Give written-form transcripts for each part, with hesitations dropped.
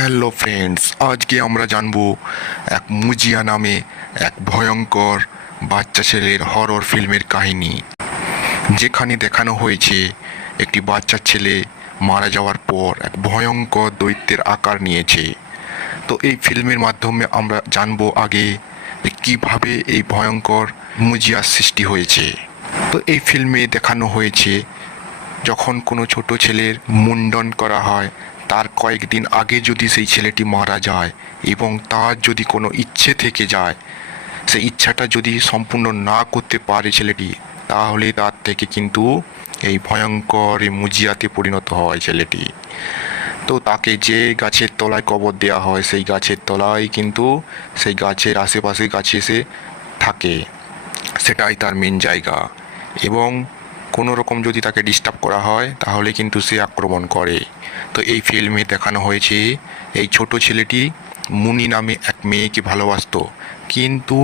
Hello friends, আজকে আমরা জানবো এক মুজিয়া নামে এক ভয়ঙ্কর বাচ্চা ছেলের হরর ফিল্মের কাহিনী, যেখানে দেখানো হয়েছে একটি বাচ্চা ছেলে মারা যাওয়ার পর এক ভয়ঙ্কর দৈত্যের আকার নিয়েছে। তো এই ফিল্মের মাধ্যমে আমরা জানবো আগে যে কীভাবে এই ভয়ঙ্কর মুজিয়ার সৃষ্টি হয়েছে। তো এই ফিল্মে দেখানো হয়েছে যখন কোনো ছোট ছেলের মুন্ডন করা হয়, তার কয়েকদিন আগে যদি সেই ছেলেটি মারা যায় এবং তার যদি কোনো ইচ্ছে থেকে যায়, সেই ইচ্ছাটা যদি সম্পূর্ণ না করতে পারে ছেলেটি, তাহলে তার থেকে কিন্তু এই ভয়ঙ্কর এই মুজিয়াতে পরিণত হয় ছেলেটি। তো তাকে যে গাছের তলায় কবর দেওয়া হয়, সেই গাছের তলায় কিন্তু সেই গাছের আশেপাশে গাছে এসে থাকে, সেটাই তার মেন জায়গা। এবং কোনো রকম যদি তাকে ডিস্টার্ব করা হয় তাহলে কিন্তু সে আক্রমণ করে। তো এই ফিল্মে দেখানো হয়েছে এই ছোট ছেলেটি মুনি নামে এক মেয়েকে ভালোবাসতো, কিন্তু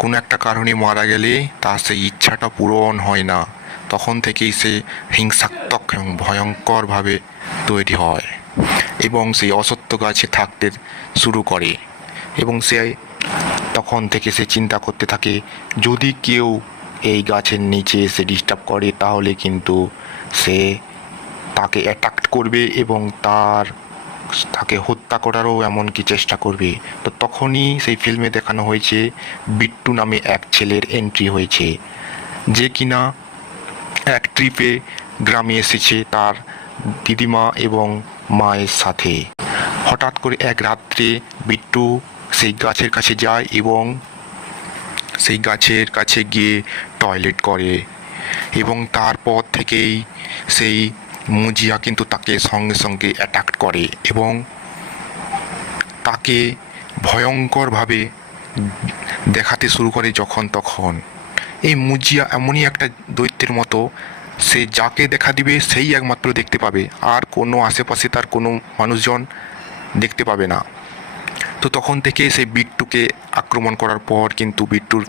কোনো একটা কারণে মারা গেলে তার সেই ইচ্ছাটা পূরণ হয় না। তখন থেকেই সে হিংসাত্মক এবং ভয়ঙ্করভাবে তৈরি হয় এবং সেই অসত্য গাছে থাকতে শুরু করে। এবং সে তখন থেকে সে চিন্তা করতে থাকে, যদি কেউ এই গাছের নিচে এসে ডিস্টার্ব করে তাহলে কিন্তু সে তাকে অ্যাটাক করবে এবং তাকে হত্যা করারও এমনকি চেষ্টা করবে। তো তখনই সেই ফিল্মে দেখানো হয়েছে বিট্টু নামে এক ছেলের এন্ট্রি হয়েছে, যে কিনা এক ট্রিপে গ্রামে এসেছে তার দিদিমা এবং মায়ের সাথে। হঠাৎ করে এক রাত্রে বিট্টু সেই গাছের কাছে যায় এবং সেই গাছের কাছে গিয়ে টয়লেট করে এবং তারপর থেকেই সেই মুজিয়া কিন্তু তাকে সঙ্গে সঙ্গে অ্যাটাক করে এবং তাকে ভয়ঙ্করভাবে দেখাতে শুরু করে যখন তখন। এই মুজিয়া এমনই একটা দৈত্যের মতো, সে যাকে দেখা দিবে সেই একমাত্র দেখতে পাবে, আর কোনো আশেপাশে তার কোনো মানুষজন দেখতে পাবে না। তো তখন থেকে সেই বিট্টুকে আক্রমণ করার পর কিন্তু বিট্টুর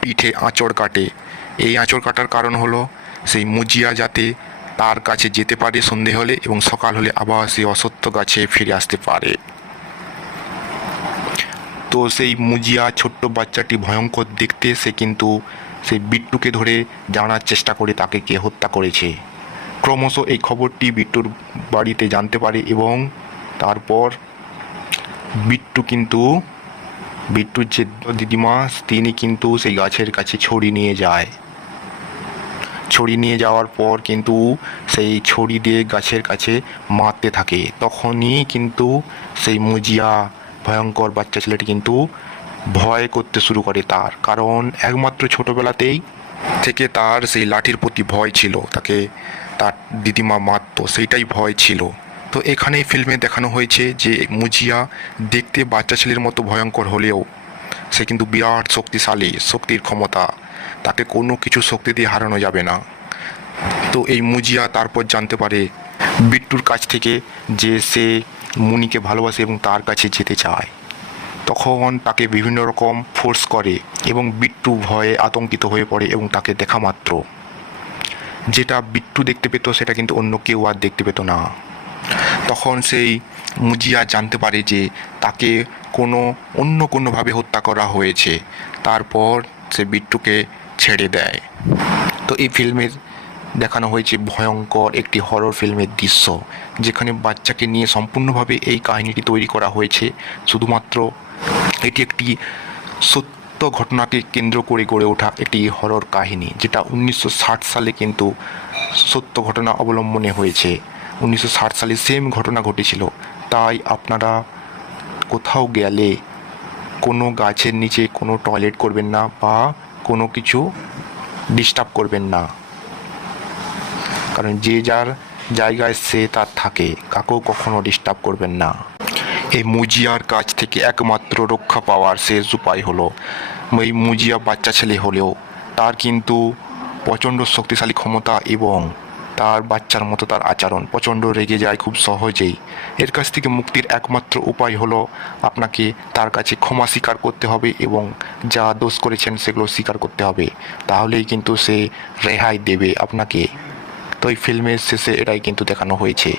পিঠে আঁচড় কাটে। এই আঁচড় কাটার কারণ হলো সেই মুজিয়া যাতে তার কাছে যেতে পারে সন্ধে হলে এবং সকাল হলে আবার সেই অসত্য গাছে ফিরে আসতে পারে। তো সেই মুজিয়া ছোট্ট বাচ্চাটি ভয়ঙ্কর দেখতে, সে কিন্তু সেই বিট্টুকে ধরে জানার চেষ্টা করে তাকে কে হত্যা করেছে। ক্রমশ এই খবরটি বিট্টুর বাড়িতে জানতে পারে এবং তারপর বিট্টুর যে দিদিমা, তিনি কিন্তু সেই গাছের কাছে ছড়ি নিয়ে যায়। ছড়ি নিয়ে যাওয়ার পর কিন্তু সেই ছড়ি দিয়ে গাছের কাছে মারতে থাকে। তখনই কিন্তু সেই মুজিয়া ভয়ঙ্কর বাচ্চা ছেলেটি কিন্তু ভয় করতে শুরু করে, তার কারণ একমাত্র ছোটোবেলাতেই থেকে তার সেই লাঠির প্রতি ভয় ছিল, তাকে তার দিদিমা মারতো, সেইটাই ভয় ছিল। তো এখানে ফিল্মে দেখানো হয়েছে যে মুজিয়া দেখতে বাচ্চা ছেলের মতো ভয়ঙ্কর হলেও সে কিন্তু বিরাট শক্তিশালী, শক্তির ক্ষমতা, তাকে কোনো কিছু শক্তি দিয়ে হারানো যাবে না। তো এই মুজিয়া তারপর জানতে পারে বিট্টুর কাছ থেকে যে সে মুনিকে ভালোবাসে এবং তার কাছে যেতে চায়। তখন তাকে বিভিন্ন রকম ফোর্স করে এবং বিট্টু ভয়ে আতঙ্কিত হয়ে পড়ে এবং তাকে দেখা মাত্র যেটা বিট্টু দেখতে পেত সেটা কিন্তু অন্য কেউ আর দেখতে পেত না। তখন সেই মুজিয়া জানতে পারে যে তাকে কোনোভাবে হত্যা করা হয়েছে। তারপর সে বিট্টুকে ছেড়ে দেয়। তো এই ফিল্মের দেখানো হয়েছে ভয়ঙ্কর একটি হরর ফিল্মের দৃশ্য, যেখানে বাচ্চাকে নিয়ে সম্পূর্ণভাবে এই কাহিনীটি তৈরি করা হয়েছে। শুধুমাত্র এটি একটি সত্য ঘটনাকে কেন্দ্র করে গড়ে ওঠা একটি হরর কাহিনী, যেটা 1960 সালে কিন্তু সত্য ঘটনা অবলম্বনে হয়েছে। 1960 সালে সেম ঘটনা ঘটেছিল। তাই আপনারা কোথাও গেলে কোনো গাছের নিচে কোনো টয়লেট করবেন না বা কোনো কিছু ডিস্টার্ব করবেন না, কারণ যে যার জায়গায় সে তার থাকে, কাকেও কখনো ডিস্টার্ব করবেন না। এই মুজিয়ার কাছ থেকে একমাত্র রক্ষা পাওয়ার শেষ উপায় হলো, এই মুজিয়া বাচ্চা ছেলে হলেও তার কিন্তু প্রচণ্ড শক্তিশালী ক্ষমতা এবং তার বাচ্চার মতো তার আচরণ, প্রচণ্ড রেগে যায় খুব সহজেই। এর কাছ থেকে মুক্তির একমাত্র উপায় হলো আপনাকে তার কাছে ক্ষমা স্বীকার করতে হবে এবং যা দোষ করেছেন সেগুলো স্বীকার করতে হবে, তাহলেই কিন্তু সে রেহাই দেবে আপনাকে। তো এই ফিল্মের শেষে এটাই কিন্তু দেখানো হয়েছে।